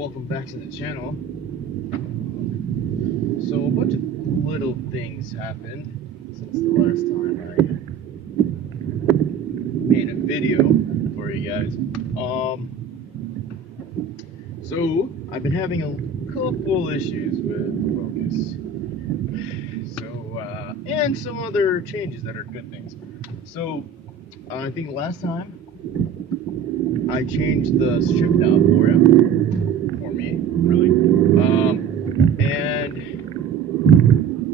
welcome back to the channel. So a bunch of little things happened since the last time I made a video for you guys. So I've been having a couple issues with focus. And some other changes that are good things. So I think last time I changed the strip down for me, really. And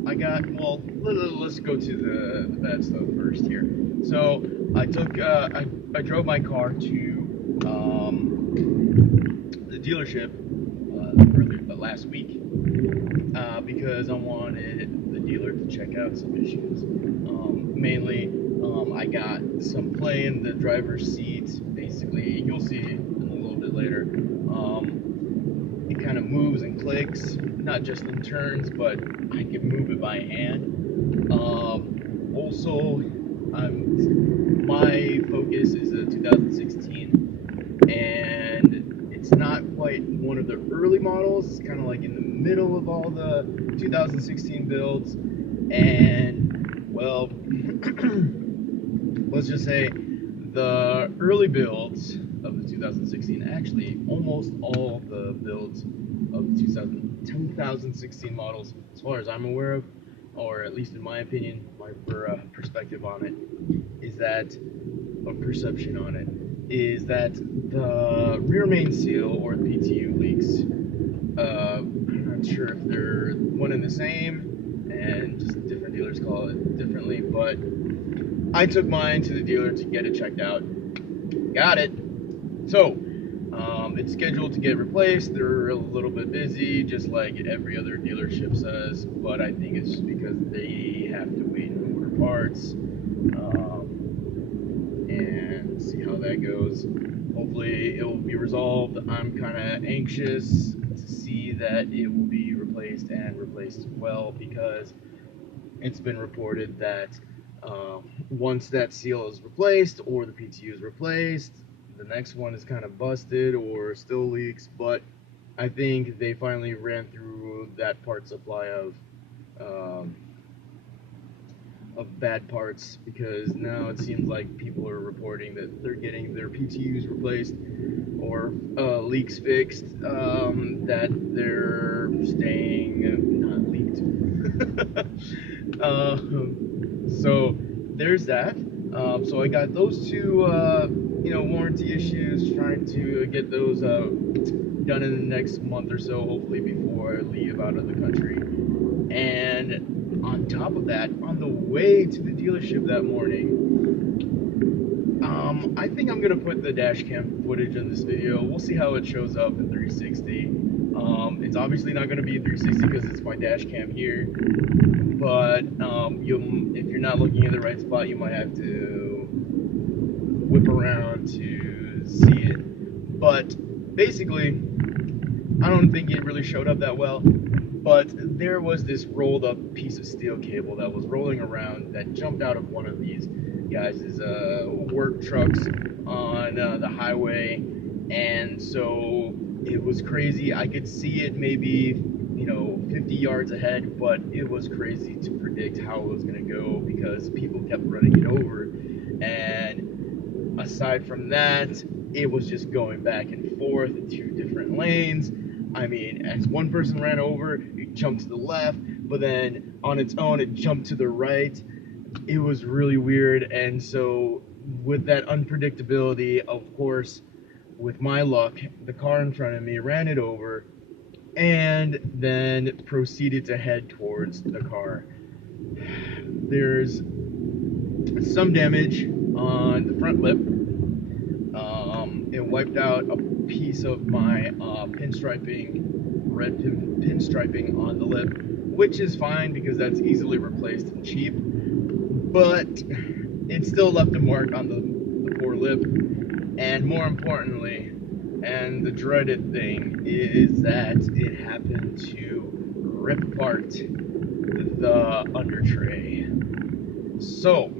I got, well, let's go to the bad stuff first here. So I took, I drove my car to the dealership last week because I wanted the dealer to check out some issues. Mainly, I got some play in the driver's seat. Basically, you'll see in a little bit later. It kind of moves and clicks, not just in turns, but I can move it by hand. Also, my Focus is a 2016, and it's not quite one of the early models. It's kind of like in the middle of all the 2016 builds, and well, let's just say the early builds of the 2016, actually almost all the builds of the 2016 models, as far as I'm aware of, or at least in my opinion, my perspective on it, is that, or perception on it, is that the rear main seal or the PTU leaks. I'm not sure if they're one and the same, and just different dealers call it differently, but I took mine to the dealer to get it checked out. Got it. So, it's scheduled to get replaced. They're a little bit busy, just like every other dealership says, but I think it's just because they have to wait and order parts, and see how that goes. Hopefully it will be resolved. I'm kind of anxious to see that it will be replaced and replaced well, because it's been reported that once that seal is replaced or the PTU is replaced, the next one is kind of busted or still leaks. But I think they finally ran through that part supply of bad parts, because now it seems like people are reporting that they're getting their PTUs replaced or leaks fixed, that they're staying not leaked. So there's that. So I got those two, warranty issues, trying to get those done in the next month or so, hopefully before I leave out of the country. And on top of that, on the way to the dealership that morning, I think I'm gonna put the dash cam footage in this video. We'll see how it shows up in 360. It's obviously not gonna be 360 because it's my dash cam here, but if you're not looking in the right spot, you might have to whip around to see it. But basically, I don't think it really showed up that well, but there was this rolled up piece of steel cable that was rolling around that jumped out of one of these guys' work trucks on the highway, and so it was crazy. I could see it maybe 50 yards ahead, but it was crazy to predict how it was going to go because people kept running it over. And aside from that, it was just going back and forth in two different lanes. I mean, as one person ran over, it jumped to the left, but then on its own, it jumped to the right. It was really weird. And so with that unpredictability, of course, with my luck, the car in front of me ran it over and then proceeded to head towards the car. There's some damage on the front lip. It wiped out a piece of my red pinstriping on the lip, which is fine because that's easily replaced and cheap, but it still left a mark on the poor lip. And more importantly, and the dreaded thing, is that it happened to rip apart the under tray. So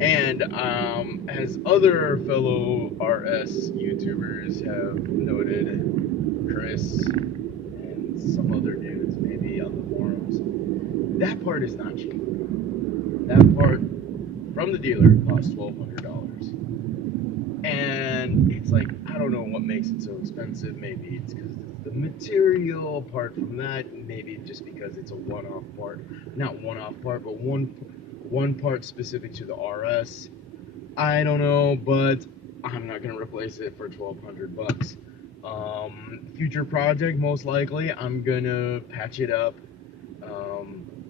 And as other fellow RS YouTubers have noted, Chris and some other dudes maybe on the forums, that part is not cheap. That part from the dealer costs $1,200. And it's like, I don't know what makes it so expensive. Maybe it's because the material. Apart from that, maybe just because it's a one-off part. Not one-off part, but one part specific to the RS. I don't know, but I'm not gonna replace it for $1,200. Future project, most likely, I'm gonna patch it up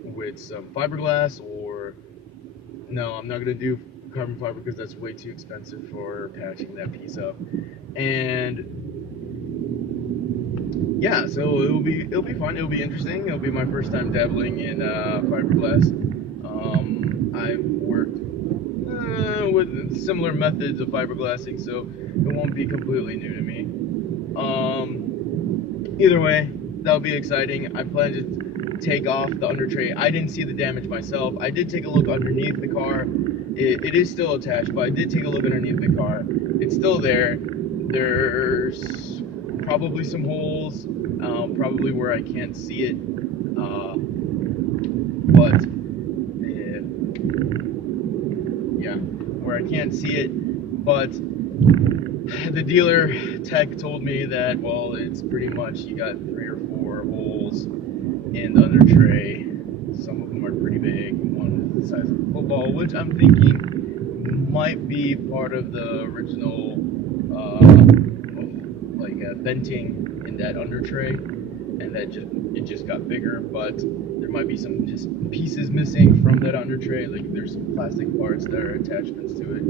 with some fiberglass, or no, I'm not gonna do carbon fiber because that's way too expensive for patching that piece up. And yeah, so it'll be fun. It'll be interesting. It'll be my first time dabbling in fiberglass. I've worked with similar methods of fiberglassing, so it won't be completely new to me. Either way, that'll be exciting. I plan to take off the under tray. I didn't see the damage myself. I did take a look underneath the car. It is still attached, but I did take a look underneath the car. It's still there. There's probably some holes, probably where I can't see it, but yeah, where I can't see it. But the dealer tech told me that, well, it's pretty much, you got 3 or 4 holes in the under tray. Some of them are pretty big. One is the size of a football, which I'm thinking might be part of the original venting in that under tray, and that it just got bigger. But there might be some just pieces missing from that under tray, like there's some plastic parts that are attachments to it.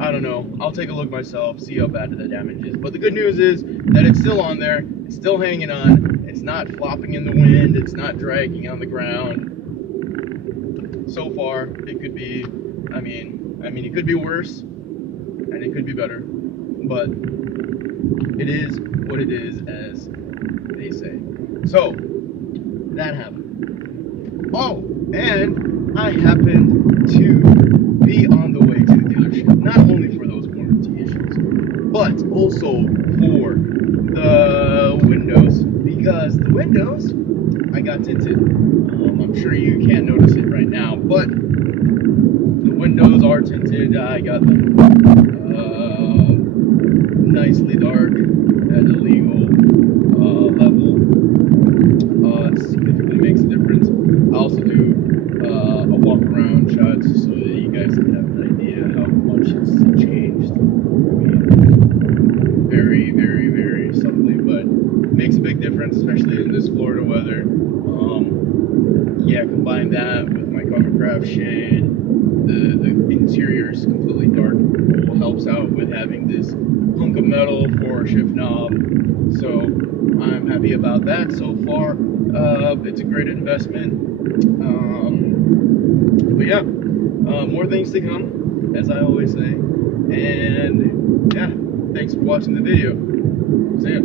I don't know. I'll take a look myself, see how bad the damage is. But the good news is that it's still on there. It's still hanging on. It's not flopping in the wind. It's not dragging on the ground. So far, it could be, I mean, it could be worse, and it could be better. But it is what it is, as they say. So, that happened. Oh, and I happened to be on the way to the dealership, not only for those warranty issues, but also for the windows, because the windows, I got tinted. I'm sure you can't notice it right now, but the windows are tinted. I got them nicely dark at a legal level. It significantly makes a difference. I also do a walk around shot so that you guys can have an idea how much it's changed. I mean, very, very, very subtly, but it makes a big difference, especially in this Florida weather. Yeah, combine that with my Covercraft shade. The interior is completely dark. It helps out with having this hunk of metal for a shift knob. So I'm happy about that so far. It's a great investment. But yeah, more things to come, as I always say. And yeah, thanks for watching the video. See ya.